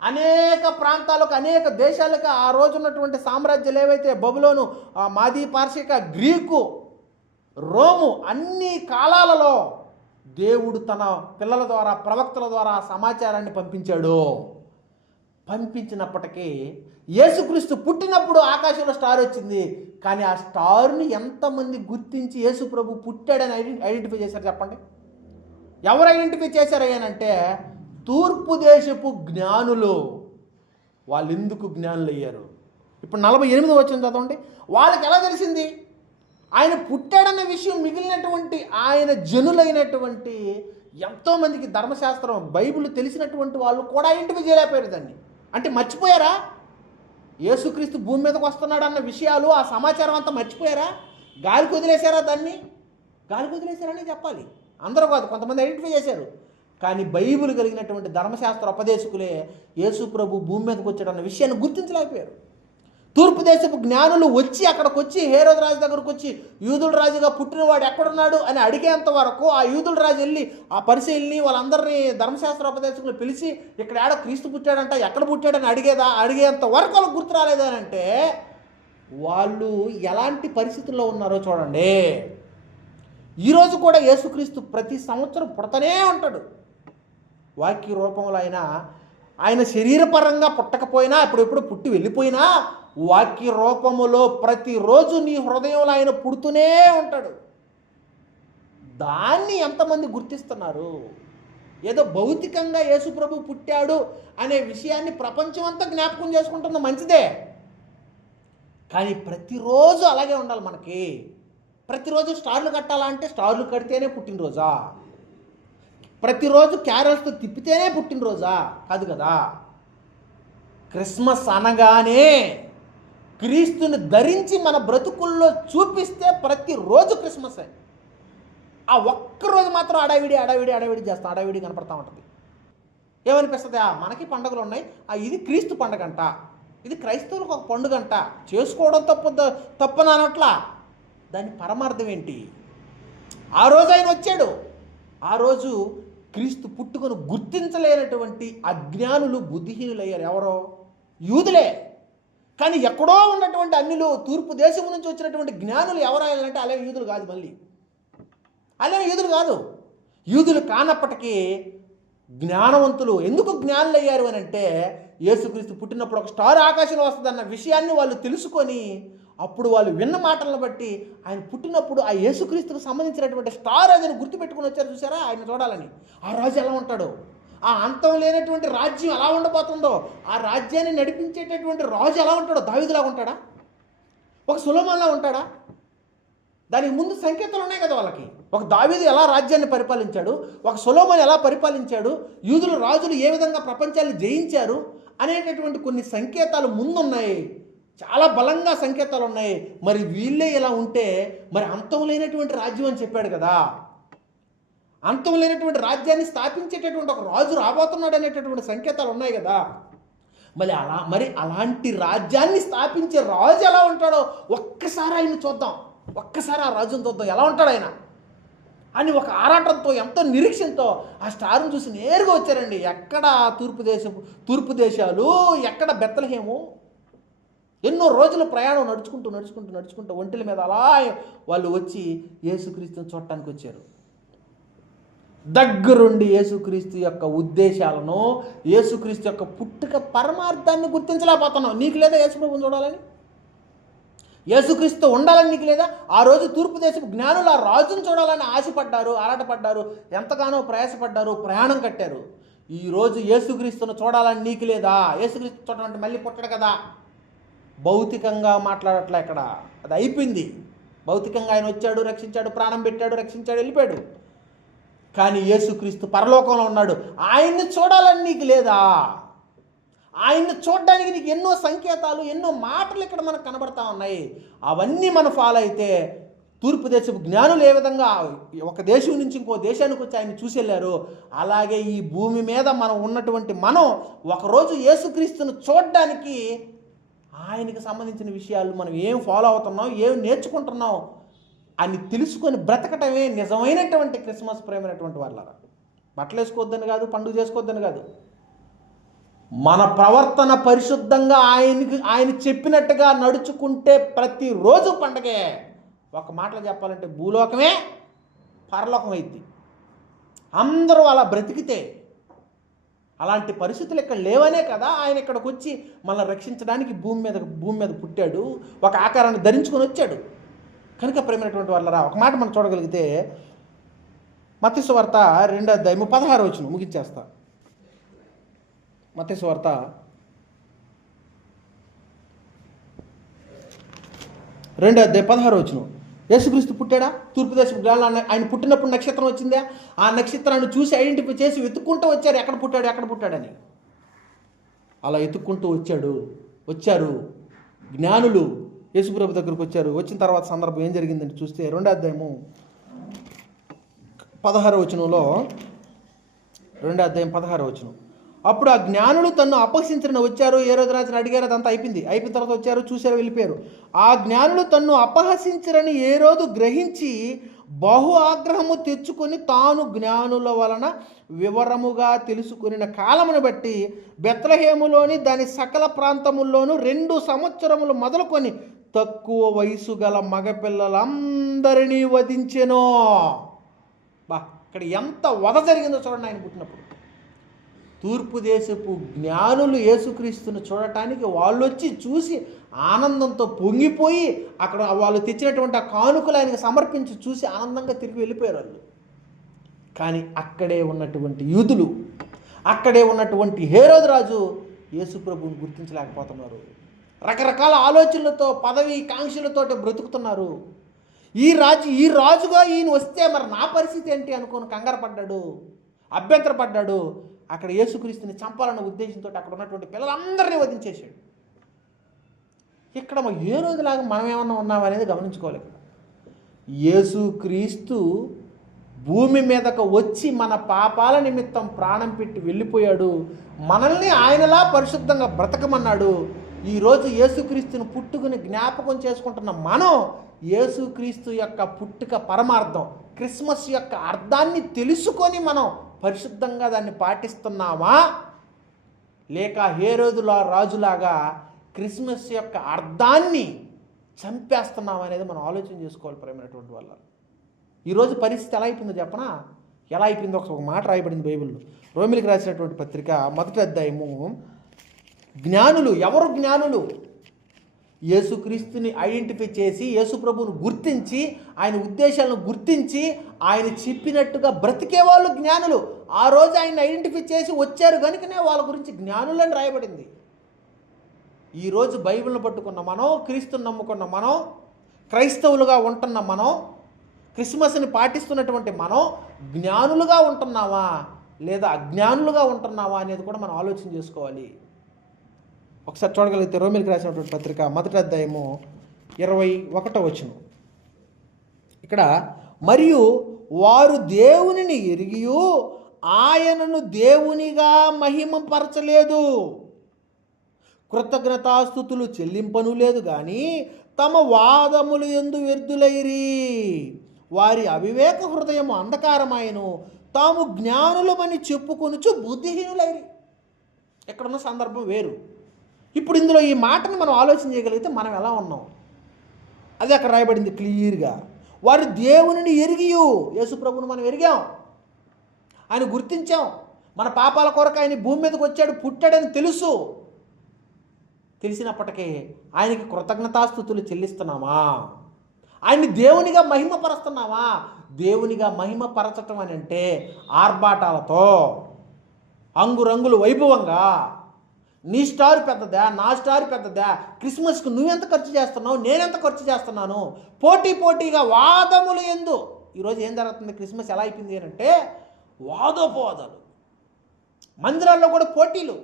అనేక ప్రాంతాలకు, అనేక దేశాలకు ఆ రోజు ఉన్నటువంటి సామ్రాజ్యాలు ఏవైతే బబులోను, మాదీ పార్షిక, గ్రీకు, రోము, అన్ని కాలాలలో దేవుడు తన పిల్లల ద్వారా, ప్రవక్తల ద్వారా ఆ సమాచారాన్ని పంపించాడు. పంపించినప్పటికీ యేసుక్రీస్తు పుట్టినప్పుడు ఆకాశంలో స్టార్ వచ్చింది. కానీ ఆ స్టార్ని ఎంతమంది గుర్తించి యేసు ప్రభు పుట్టాడని ఐడెంటిఫై చేశారు చెప్పండి? ఎవరు ఐడెంటిఫై చేశారయ్యానంటే తూర్పు దేశపు జ్ఞానులు. వాళ్ళు ఎందుకు జ్ఞానులు అయ్యారు? ఇప్పుడు 48 వచ్చిన చదవండి. వాళ్ళకి ఎలా తెలిసింది ఆయన పుట్టాడన్న విషయం? మిగిలినటువంటి ఆయన జనులైనటువంటి ఎంతోమందికి ధర్మశాస్త్రం బైబిల్ తెలిసినటువంటి వాళ్ళు కూడా ఐడెంటిఫై చేయలేకపోయారు దాన్ని. అంటే మర్చిపోయారా? యేసుక్రీస్తు భూమి మీదకి వస్తున్నాడు అన్న విషయాలు, ఆ సమాచారం అంతా మర్చిపోయారా? గాలికి వదిలేశారా? దాన్ని గాలికి వదిలేశారని చెప్పాలి. అందరూ కాదు, కొంతమంది ఐడెంటిఫై చేశారు. కానీ బైబిల్ కలిగినటువంటి ధర్మశాస్త్ర ఉపదేశకులే యేసు ప్రభు భూమి మీదకి వచ్చాడన్న విషయాన్ని గుర్తించలేకపోయారు. తూర్పు దేశపు జ్ఞానులు వచ్చి అక్కడికి వచ్చి హేరోదు రాజు దగ్గరకు వచ్చి యూదుల రాజుగా పుట్టినవాడు ఎక్కడున్నాడు అని అడిగేంత వరకు ఆ యూదుల రాజు వెళ్ళి ఆ పరిశీలిని వాళ్ళందరినీ ధర్మశాస్త్ర ఉపదేశకులు పిలిచి ఇక్కడ ఏడో క్రీస్తు పుట్టాడంట, ఎక్కడ పుట్టాడని అడిగేంత వరకు వాళ్ళకి గుర్తు రాలేదు అని అంటే వాళ్ళు ఎలాంటి పరిస్థితుల్లో ఉన్నారో చూడండి. ఈరోజు కూడా యేసుక్రీస్తు ప్రతి సంవత్సరం పుడతనే ఉంటాడు. వాక్య రూపంలో ఆయన శరీరపరంగా పుట్టకపోయినా, ఎప్పుడెప్పుడు పుట్టి వెళ్ళిపోయినా వాక్య రూపములో ప్రతిరోజు నీ హృదయంలో ఆయన పుడుతూనే ఉంటాడు. దాన్ని ఎంతమంది గుర్తిస్తున్నారు? ఏదో భౌతికంగా యేసు ప్రభు పుట్టాడు అనే విషయాన్ని ప్రపంచం అంతా జ్ఞాపకం చేసుకుంటుంది, మంచిదే. కానీ ప్రతిరోజు అలాగే ఉండాలి మనకి. ప్రతిరోజు స్టార్లు కట్టాలంటే స్టార్లు కడితేనే పుట్టినరోజా? ప్రతిరోజు క్యారల్స్తో తిప్పితేనే పుట్టినరోజా? కాదు కదా. క్రిస్మస్ అనగానే క్రీస్తుని ధరించి మన బ్రతుకుల్లో చూపిస్తే ప్రతిరోజు క్రిస్మస్. ఆ ఒక్కరోజు మాత్రం అడావిడి చేస్తాం, అడావిడి కనపడతా ఉంటుంది. ఏమనిపిస్తుంది? మనకి పండుగలు ఉన్నాయి, ఇది క్రీస్తు పండుగ అంట, ఇది క్రైస్తవులకు ఒక పండుగ అంట, చేసుకోవడం తప్పని అనట్లా. దాని పరమార్థం ఏంటి? ఆ రోజు ఆయన వచ్చాడు. ఆ రోజు క్రీస్తు పుట్టుకను గుర్తించలేనటువంటి అజ్ఞానులు బుద్ధిహీనులయ్యారు. ఎవరో? యూదులే. కానీ ఎక్కడో ఉన్నటువంటి అన్యులు, తూర్పు దేశం నుంచి వచ్చినటువంటి జ్ఞానులు ఎవరయ్యారంటే అలే యూదులు కాదు. మళ్ళీ అలే యూదులు కాదు. యూదులు కానప్పటికీ జ్ఞానవంతులు. ఎందుకు జ్ఞానులు అయ్యారు అని అంటే యేసుక్రీస్తు పుట్టినప్పుడు ఒక స్టార్ ఆకాశంలో వస్తుందన్న విషయాన్ని వాళ్ళు తెలుసుకొని అప్పుడు వాళ్ళు విన్న మాటలను బట్టి ఆయన పుట్టినప్పుడు ఆ యేసుక్రీస్తుకు సంబంధించినటువంటి స్టార్ అదని గుర్తుపెట్టుకుని వచ్చారు. చూసారా? ఆయన చూడాలని. ఆ రాజు ఎలా ఉంటాడో, ఆ అంతం లేనటువంటి రాజ్యం ఎలా ఉండబోతుందో, ఆ రాజ్యాన్ని నడిపించేటటువంటి రాజు ఎలా ఉంటాడో, దావీదులాగా ఉంటాడా? ఒక సొలొమోన్లా ఉంటాడా? దానికి ముందు సంకేతాలు ఉన్నాయి కదా వాళ్ళకి. ఒక దావీదు ఎలా రాజ్యాన్ని పరిపాలించాడు, ఒక సొలొమోను ఎలా పరిపాలించాడు, యూదుల రాజులు ఏ విధంగా ప్రపంచాన్ని జయించారు అనేటటువంటి కొన్ని సంకేతాలు ముందున్నాయి. చాలా బలంగా సంకేతాలు ఉన్నాయి. మరి వీళ్ళే ఇలా ఉంటే మరి అంతం లేనటువంటి రాజ్యం అని చెప్పాడు కదా. అంతం లేనటువంటి రాజ్యాన్ని స్థాపించేటటువంటి ఒక రాజు రాబోతున్నాడు అనేటటువంటి సంకేతాలు ఉన్నాయి కదా. మరి అలాంటి రాజ్యాన్ని స్థాపించే రాజు ఎలా ఉంటాడో ఒక్కసారి ఆయన చూద్దాం. ఒక్కసారి ఆ రాజును చూద్దాం, ఎలా ఉంటాడు ఆయన అని ఒక ఆరాటంతో, ఎంతో నిరీక్షణతో ఆ స్టార్ను చూసి నేరుగా వచ్చారండి. ఎక్కడ తూర్పు దేశాలు, ఎక్కడ బెత్లెహేము. ఎన్నో రోజుల ప్రయాణం నడుచుకుంటూ ఒంటెల మీద అలా వాళ్ళు వచ్చి యేసుక్రీస్తుని చూడటానికి వచ్చారు. దగ్గరుండి యేసుక్రీస్తు యొక్క ఉద్దేశాలను, యేసుక్రీస్తు యొక్క పుట్టుక పరమార్థాన్ని గుర్తించలేకపోతున్నావు. నీకు లేదా యేసుప్రభుని చూడాలని? యేసుక్రీస్తు ఉండాలని నీకు లేదా? ఆ రోజు తూర్పు దేశపు జ్ఞానులు ఆ రాజును చూడాలని ఆశపడ్డారు, ఆరాటపడ్డారు, ఎంతగానో ప్రయాసపడ్డారు, ప్రయాణం కట్టారు. ఈరోజు యేసుక్రీస్తును చూడాలని నీకు లేదా? యేసుక్రీస్తు చూడాలంటే మళ్ళీ పుట్టడు కదా. భౌతికంగా మాట్లాడట్లే ఇక్కడ, అది అయిపోయింది. భౌతికంగా ఆయన వచ్చాడు, రక్షించాడు, ప్రాణం పెట్టాడు, రక్షించాడు, వెళ్ళిపోయాడు. కానీ యేసుక్రీస్తు పరలోకంలో ఉన్నాడు. ఆయన్ని చూడాలని నీకు లేదా? ఆయన్ని చూడడానికి నీకు ఎన్నో సంకేతాలు, ఎన్నో మాటలు ఇక్కడ మనకు కనబడతా ఉన్నాయి. అవన్నీ మనం ఫాలో అయితే తూర్పు దేశపు జ్ఞానులు ఏ విధంగా ఒక దేశం నుంచి ఇంకో దేశానికి వచ్చి ఆయన చూసి వెళ్ళారు, అలాగే ఈ భూమి మీద మనం ఉన్నటువంటి మనం ఒకరోజు యేసుక్రీస్తును చూడడానికి ఆయనకి సంబంధించిన విషయాలు మనం ఏం ఫాలో అవుతున్నాం, ఏం నేర్చుకుంటున్నాం అని తెలుసుకొని బ్రతకటమే నిజమైనటువంటి క్రిస్మస్ ప్రేమైనటువంటి వాళ్ళరా. బట్టలు వేసుకోవద్దని కాదు, పండుగ చేసుకోవద్దని కాదు. మన ప్రవర్తన పరిశుద్ధంగా ఆయన చెప్పినట్టుగా నడుచుకుంటే ప్రతిరోజు పండగే. ఒక మాటలు చెప్పాలంటే భూలోకమే పరలోకం అయింది. అందరూ అలా బ్రతికితే. అలాంటి పరిస్థితులు ఇక్కడ లేవనే కదా ఆయన ఇక్కడికి వచ్చి మనల్ని రక్షించడానికి భూమి మీద పుట్టాడు, ఒక ఆకారాన్ని ధరించుకొని వచ్చాడు. కనుక ప్రేమైనటువంటి వాళ్ళరా, ఒక మాట మనం చూడగలిగితే మత్తయి సువార్త 2:16 ముగించేస్తా. మత్తయి సువార్త 2:16 యేసుక్రీస్తు పుట్టాడా? తూర్పు దేశం ఆయన పుట్టినప్పుడు నక్షత్రం వచ్చిందా? ఆ నక్షత్రాన్ని చూసి ఐడెంటిఫై చేసి వెతుక్కుంటూ వచ్చారు ఎక్కడ పుట్టాడని. అలా వెతుక్కుంటూ వచ్చారు జ్ఞానులు యేసుప్రభు దగ్గరకు వచ్చారు. వచ్చిన తర్వాత సందర్భం ఏం జరిగిందని చూస్తే 2:16 అప్పుడు ఆ జ్ఞానులు తన్ను అపహసించిన వచ్చారు. హేరోదు రాజుని అడిగారు. అదంతా అయిపోయిన తర్వాత వచ్చారు, చూశారు, వెళ్ళిపోయారు. ఆ జ్ఞానులు తన్ను అపహసించరని హేరోదు గ్రహించి బహు ఆగ్రహము తెచ్చుకొని తాను జ్ఞానుల వలన వివరముగా తెలుసుకుని కాలమును బట్టి బెత్లెహేములోని దాని సకల ప్రాంతముల్లోనూ 2 సంవత్సరములు మొదలుకొని తక్కువ వయసు గల మగపిల్లలందరినీ వధించెను. ఇక్కడ ఎంత వధ జరిగిందో చూడండి ఆయన పుట్టినప్పుడు. తూర్పు దేశపు జ్ఞానులు యేసుక్రీస్తుని చూడటానికి వాళ్ళు వచ్చి చూసి ఆనందంతో పొంగిపోయి అక్కడ వాళ్ళు తెచ్చినటువంటి ఆ కానుకలు ఆయనకు సమర్పించి చూసి ఆనందంగా తిరిగి వెళ్ళిపోయారు వాళ్ళు. కానీ అక్కడే ఉన్నటువంటి యూదులు, అక్కడే ఉన్నటువంటి హేరోదు రాజు యేసు ప్రభువుని గుర్తించలేకపోతున్నారు. రకరకాల ఆలోచనలతో, పదవి కాంక్షలతో బ్రతుకుతున్నారు. ఈ రాజుగా ఈయన వస్తే మరి నా పరిస్థితి ఏంటి అనుకోని కంగారు పడ్డాడు, అభ్యంతరపడ్డాడు. అక్కడ యేసుక్రీస్తుని చంపాలన్న ఉద్దేశంతో అక్కడ ఉన్నటువంటి పిల్లలందరినీ వధించేశాడు. ఇక్కడ ఏ రోజులాగా మనం ఏమన్నా ఉన్నామనేది గమనించుకోవాలి. యేసుక్రీస్తు భూమి మీదకు వచ్చి మన పాపాల నిమిత్తం ప్రాణం పెట్టి వెళ్ళిపోయాడు. మనల్ని ఆయనలా పరిశుద్ధంగా బ్రతకమన్నాడు. ఈరోజు యేసుక్రీస్తుని పుట్టుకుని జ్ఞాపకం చేసుకుంటున్న మనం యేసుక్రీస్తు యొక్క పుట్టుక పరమార్థం, క్రిస్మస్ యొక్క అర్థాన్ని తెలుసుకొని మనం పరిశుద్ధంగా దాన్ని పాటిస్తున్నామా, లేక హేరోదులా రాజులాగా క్రిస్మస్ యొక్క అర్థాన్ని చంపేస్తున్నామా అనేది మనం ఆలోచన చేసుకోవాలి ప్రేమైనటువంటి వాళ్ళ. ఈరోజు పరిస్థితి ఎలా అయిపోయిందో చెప్పనా? ఎలా అయిపోయిందో ఒక మాట రాయబడింది బైబిల్లో. రోమిలికి రాసినటువంటి పత్రిక 1వ అధ్యాయము. జ్ఞానులు ఎవరు? జ్ఞానులు యేసుక్రీస్తుని ఐడెంటిఫై చేసి, యేసు ప్రభువును గుర్తించి, ఆయన ఉద్దేశాలను గుర్తించి, ఆయన చెప్పినట్టుగా బ్రతికే వాళ్ళు జ్ఞానులు. ఆ రోజు ఆయన ఐడెంటిఫై చేసి వచ్చారు కనుకనే వాళ్ళ గురించి జ్ఞానులని రాయబడింది. ఈరోజు బైబిల్ని పట్టుకున్న మనం, క్రీస్తుని నమ్ముకున్న మనం, క్రైస్తవులుగా ఉంటున్న మనం, క్రిస్మస్ని పాటిస్తున్నటువంటి మనం జ్ఞానులుగా ఉంటున్నావా లేదా అజ్ఞానులుగా ఉంటున్నావా అనేది కూడా మనం ఆలోచన చేసుకోవాలి. ఒకసారి చూడగలిగితే రోమిలికి రాసినటువంటి పత్రిక 1వ అధ్యాయము 21 ఇక్కడ, మరియు వారు దేవునిని ఎరిగియు ఆయనను దేవునిగా మహిమపరచలేదు, కృతజ్ఞతాస్తుతులు చెల్లింపను లేదు కానీ తమ వాదములు యందు వ్యర్థులైరి. వారి అవివేక హృదయము అంధకారమాయను, తాము జ్ఞానులమని చెప్పుకొనుచు బుద్ధిహీనులైరి. ఎక్కడున్న సందర్భం వేరు. ఇప్పుడు ఇందులో ఈ మాటను మనం ఆలోచన చేయగలిగితే మనం ఎలా ఉన్నాం అది అక్కడ రాయబడింది క్లియర్గా. వారు దేవునిని ఎరిగియు, యేసు ప్రభువును మనం ఎరిగాం, ఆయన గుర్తించాం, మన పాపాల కొరకు ఆయన భూమి మీదకి వచ్చాడు, పుట్టాడని తెలుసు. తెలిసినప్పటికీ ఆయనకి కృతజ్ఞతాస్తుతులు చెల్లిస్తున్నామా? ఆయన్ని దేవునిగా మహిమపరుస్తున్నామా? దేవునిగా మహిమపరచటం అని అంటే ఆర్భాటాలతో, అంగురంగులు వైభవంగా, నీ స్టార్ పెద్దదా, నా స్టార్ పెద్దదా, క్రిస్మస్కి నువ్వెంత ఖర్చు చేస్తున్నావు, నేనెంత ఖర్చు చేస్తున్నాను, పోటీగా వాదములు ఎందు. ఈరోజు ఏం జరుగుతుంది? క్రిస్మస్ ఎలా అయిపోయింది అని అంటే వాదోపవాదాలు, మందిరాల్లో కూడా పోటీలు.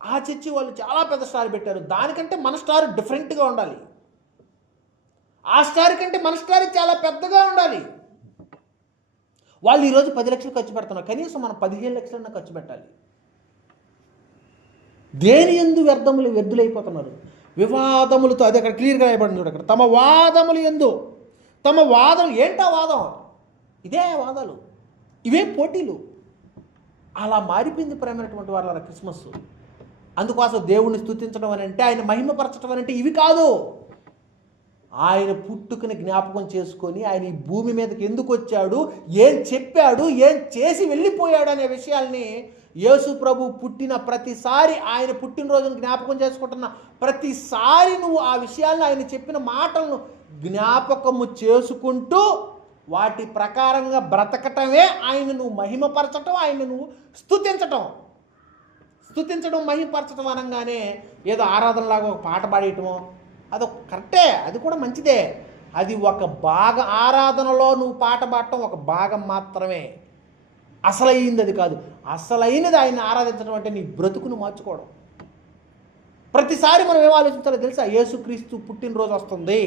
ఆ చర్చి వాళ్ళు చాలా పెద్ద స్టార్ పెట్టారు, దానికంటే మన స్టార్ డిఫరెంట్గా ఉండాలి, ఆ స్టార్ కంటే మన స్టార్ చాలా పెద్దగా ఉండాలి. వాళ్ళు ఈరోజు 10 లక్షలు ఖర్చు పెడుతున్నారు, కనీసం మనం 15 లక్షలన్నా ఖర్చు పెట్టాలి. దేని యందు వ్యర్థులైపోతున్నారు వివాదములతో. అది అక్కడ క్లియర్గా రాయబడింది అక్కడ, తమ వాదములు యందు. తమ వాదం ఏంటా? వాదం ఇదే, వాదాలు ఇవే, పోటీలు. అలా మారిపోయింది ప్రేమైనటువంటి వాళ్ళ క్రిస్మస్. అందుకోసం దేవుణ్ణి స్తుతించడం అని అంటే, ఆయన మహిమపరచడం అని అంటే ఇవి కాదు. ఆయన పుట్టుకని జ్ఞాపకం చేసుకొని ఆయన ఈ భూమి మీదకి ఎందుకు వచ్చాడు, ఏం చెప్పాడు, ఏం చేసి వెళ్ళిపోయాడు అనే విషయాల్ని యేసు ప్రభు పుట్టిన ప్రతిసారి, ఆయన పుట్టినరోజును జ్ఞాపకం చేసుకుంటున్న ప్రతిసారి నువ్వు ఆ విషయాలను, ఆయన చెప్పిన మాటలను జ్ఞాపకము చేసుకుంటూ వాటి ప్రకారంగా బ్రతకటమే ఆయన నువ్వు మహిమపరచటం, ఆయన నువ్వు స్తుతించటం. మహిమపరచటం అనగానే ఏదో ఆరాధనలాగా ఒక పాట పాడేయటమో అదొక కరెక్టే, అది కూడా మంచిదే. అది ఒక భాగం. ఆరాధనలో నువ్వు పాట పాడటం ఒక భాగం మాత్రమే, అసలైంది అది కాదు. అసలైనది ఆయన ఆరాధించడం అంటే నీ బ్రతుకును మార్చుకోవడం. ప్రతిసారి మనం ఏం ఆలోచించాలో తెలుసా? యేసుక్రీస్తు పుట్టినరోజు వస్తుంది,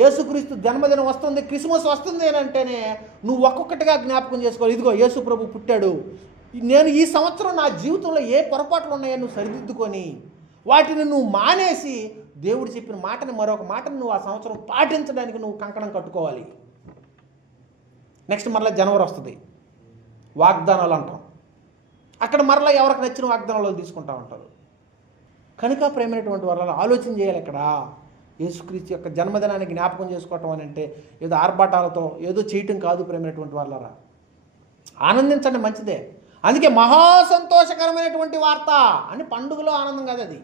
యేసుక్రీస్తు జన్మదినం వస్తుంది, క్రిస్మస్ వస్తుంది అని అంటేనే నువ్వు ఒక్కొక్కటిగా జ్ఞాపకం చేసుకోవాలి. ఇదిగో యేసు ప్రభు పుట్టాడు, నేను ఈ సంవత్సరం నా జీవితంలో ఏ పొరపాట్లు ఉన్నాయో నువ్వు సరిదిద్దుకొని వాటిని నువ్వు మానేసి దేవుడు చెప్పిన మాటని మరొక మాటని నువ్వు ఆ సంవత్సరం పాటించడానికి నువ్వు కంకణం కట్టుకోవాలి. నెక్స్ట్ మరలా జనవరి వస్తుంది, వాగ్దానాలు అంటాం. అక్కడ మరలా ఎవరికి నచ్చిన వాగ్దానాలు తీసుకుంటా ఉంటారు. కనుక ప్రేమైనటువంటి వాళ్ళ ఆలోచన చేయాలి. ఇక్కడ యేసుక్రీస్తు యొక్క జన్మదినాన్ని జ్ఞాపకం చేసుకోవటం అని అంటే ఏదో ఆర్భాటాలతో ఏదో చేయటం కాదు. ప్రేమైనటువంటి వాళ్ళరా, ఆనందించండి, మంచిదే. అందుకే మహా సంతోషకరమైనటువంటి వార్త అని పండుగలో ఆనందం కాదు, అది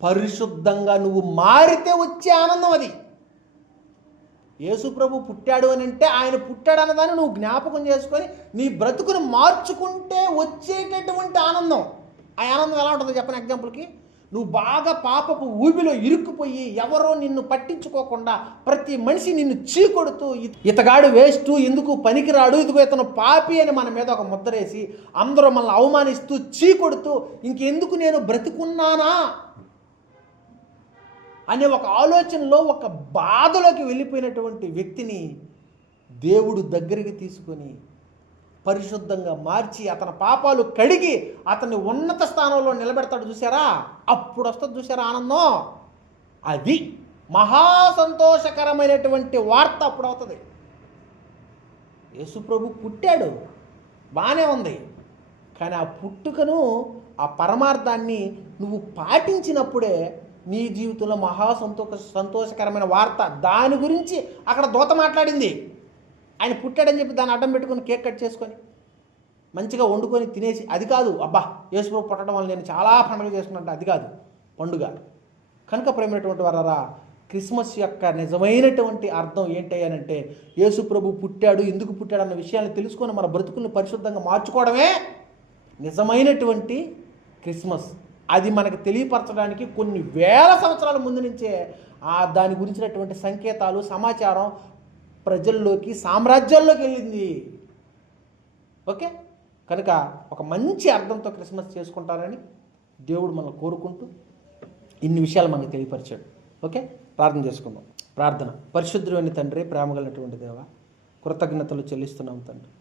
పరిశుద్ధంగా నువ్వు మారితే వచ్చే ఆనందం. అది యేసు ప్రభు పుట్టాడు అని అంటే ఆయన పుట్టాడు అన్నదాన్ని నువ్వు జ్ఞాపకం చేసుకొని నీ బ్రతుకును మార్చుకుంటే వచ్చేటటువంటి ఆనందం. ఆ ఆనందం ఎలా ఉంటుందో చెప్పని ఎగ్జాంపుల్కి, నువ్వు బాగా పాపపు ఊబిలో ఇరుక్కుపోయి ఎవరో నిన్ను పట్టించుకోకుండా ప్రతి మనిషి నిన్ను చీకొడుతూ ఇతగాడు వేస్ట్, ఎందుకు పనికిరాడు, ఇదిగో ఇతను పాపి అని మన మీద ఒక ముద్రేసి అందరూ మనల్ని అవమానిస్తూ చీకొడుతూ ఇంకెందుకు నేను బ్రతుకున్నానా అనే ఒక ఆలోచనలో ఒక బాధలోకి వెళ్ళిపోయినటువంటి వ్యక్తిని దేవుడు దగ్గరికి తీసుకొని పరిశుద్ధంగా మార్చి అతని పాపాలు కడిగి అతన్ని ఉన్నత స్థానంలో నిలబెడతాడు. చూసారా? అప్పుడు వస్తుంది చూసారా ఆనందం. అది మహా సంతోషకరమైనటువంటి వార్త అప్పుడు అవుతుంది. యేసు ప్రభు పుట్టాడు, బాగానే ఉంది, కానీ ఆ పుట్టుకను ఆ పరమార్థాన్ని నువ్వు పాటించినప్పుడే నీ జీవితంలో మహా సంతోషకరమైన వార్త. దాని గురించి అక్కడ దూత మాట్లాడింది. ఆయన పుట్టాడని చెప్పి దాన్ని అడ్డం పెట్టుకొని కేక్ కట్ చేసుకొని మంచిగా వండుకొని తినేసి అది కాదు. అబ్బా యేసు ప్రభు పుట్టడం వల్ల నేను చాలా పండుగ చేసుకున్నట్టు అది కాదు పండుగ. కనుక ప్రేమైనటువంటి వారారా, క్రిస్మస్ యొక్క నిజమైనటువంటి అర్థం ఏంటంటే యేసు ప్రభు పుట్టాడు, ఎందుకు పుట్టాడు అన్న విషయాన్ని తెలుసుకొని మన బ్రతుకుల్ని పరిశుద్ధంగా మార్చుకోవడమే నిజమైనటువంటి క్రిస్మస్. అది మనకు తెలియపరచడానికి కొన్ని వేల సంవత్సరాల ముందు నుంచే దాని గురించినటువంటి సంకేతాలు, సమాచారం ప్రజల్లోకి, సామ్రాజ్యాల్లోకి వెళ్ళింది. ఓకే, కనుక ఒక మంచి అర్థంతో క్రిస్మస్ చేసుకుంటారని దేవుడు మనల్ని కోరుకుంటూ ఇన్ని విషయాలు మనకు తెలియపరిచాడు. ఓకే, ప్రార్థన చేసుకుందాం. ప్రార్థన. పరిశుద్ధుడైన తండ్రి, ప్రేమగలటువంటి దేవ, కృతజ్ఞతలు చెల్లిస్తున్నాం తండ్రి.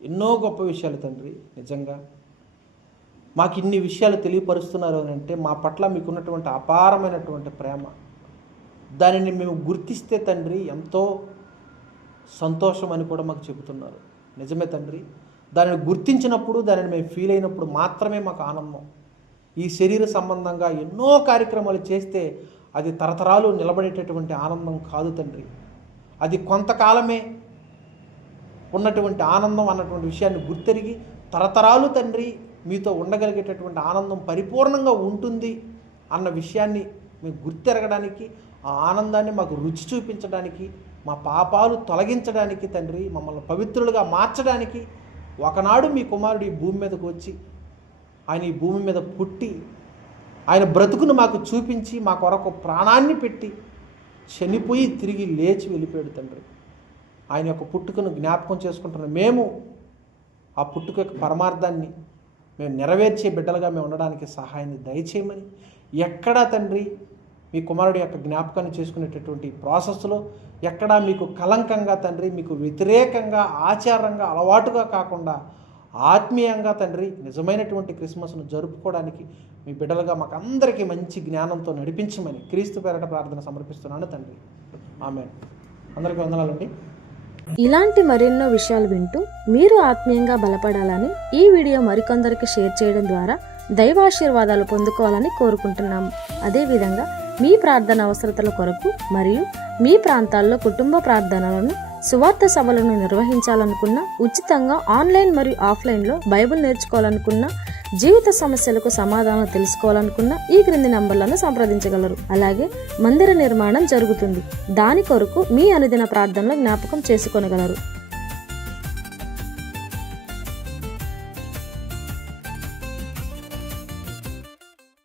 ఎన్నో గొప్ప విషయాలు తండ్రి, నిజంగా మాకు ఇన్ని విషయాలు తెలియపరుస్తున్నారు అని అంటే మా పట్ల మీకున్నటువంటి అపారమైనటువంటి ప్రేమ, దానిని మేము గుర్తిస్తే తండ్రి ఎంతో సంతోషం అని కూడా మాకు చెబుతున్నారు. నిజమే తండ్రి, దానిని గుర్తించినప్పుడు, దానిని మేము ఫీల్ అయినప్పుడు మాత్రమే మాకు ఆనందం. ఈ శరీర సంబంధంగా ఎన్నో కార్యక్రమాలు చేస్తే అది తరతరాలు నిలబడేటటువంటి ఆనందం కాదు తండ్రి. అది కొంతకాలమే ఉన్నటువంటి ఆనందం అన్నటువంటి విషయాన్ని గుర్తెరిగి తరతరాలు తండ్రి మీతో ఉండగలిగేటటువంటి ఆనందం పరిపూర్ణంగా ఉంటుంది అన్న విషయాన్ని మేము గుర్తెరగడానికి, ఆ ఆనందాన్ని మాకు రుచి చూపించడానికి, మా పాపాలు తొలగించడానికి తండ్రి, మమ్మల్ని పవిత్రులుగా మార్చడానికి ఒకనాడు మీ కుమారుడు ఈ భూమి మీదకు వచ్చి ఆయన ఈ భూమి మీద పుట్టి ఆయన బ్రతుకును మాకు చూపించి మా కొరకు ప్రాణాన్ని పెట్టి చనిపోయి తిరిగి లేచి వెళ్ళిపోయాడు తండ్రి. ఆయన యొక్క పుట్టుకను జ్ఞాపకం చేసుకుంటున్నాం. మేము ఆ పుట్టుక యొక్క పరమార్థాన్ని మేము నెరవేర్చే బిడ్డలుగా మేము ఉండడానికి సహాయాన్ని దయచేయమని, ఎక్కడా తండ్రి మీ కుమారుడి యొక్క జ్ఞాపకాన్ని చేసుకునేటటువంటి ప్రాసెస్లో ఎక్కడా మీకు కలంకంగా తండ్రి, మీకు వ్యతిరేకంగా, ఆచారంగా, అలవాటుగా కాకుండా ఆత్మీయంగా తండ్రి నిజమైనటువంటి క్రిస్మస్ను జరుపుకోవడానికి మీ బిడ్డలుగా మాకు అందరికీ మంచి జ్ఞానంతో నడిపించమని క్రీస్తు పేరట ప్రార్థన సమర్పిస్తున్నాను తండ్రి. ఆమేన్. అందరికీ వందనాలండి. ఇలాంటి మరెన్నో విషయాలు వింటూ మీరు ఆత్మీయంగా బలపడాలని ఈ వీడియో మరికొందరికి షేర్ చేయడం ద్వారా దైవాశీర్వాదాలు పొందుకోవాలని కోరుకుంటున్నాము. అదేవిధంగా మీ ప్రార్థన అవసరతల కొరకు మరియు మీ ప్రాంతాల్లో కుటుంబ ప్రార్థనలను, సువార్త సభలను నిర్వహించాలనుకున్న, ఉచితంగా ఆన్లైన్ మరియు ఆఫ్లైన్లో బైబిల్ నేర్చుకోవాలనుకున్న జీవిత సమస్యలకు సమాధానం తెలుసుకోవాలనుకున్న ఈ క్రింది నంబర్లను సంప్రదించగలరు. అలాగే మందిర నిర్మాణం జరుగుతుంది, దాని కొరకు మీ అనుదిన ప్రార్థనలో జ్ఞాపకం చేసుకొనగలరు.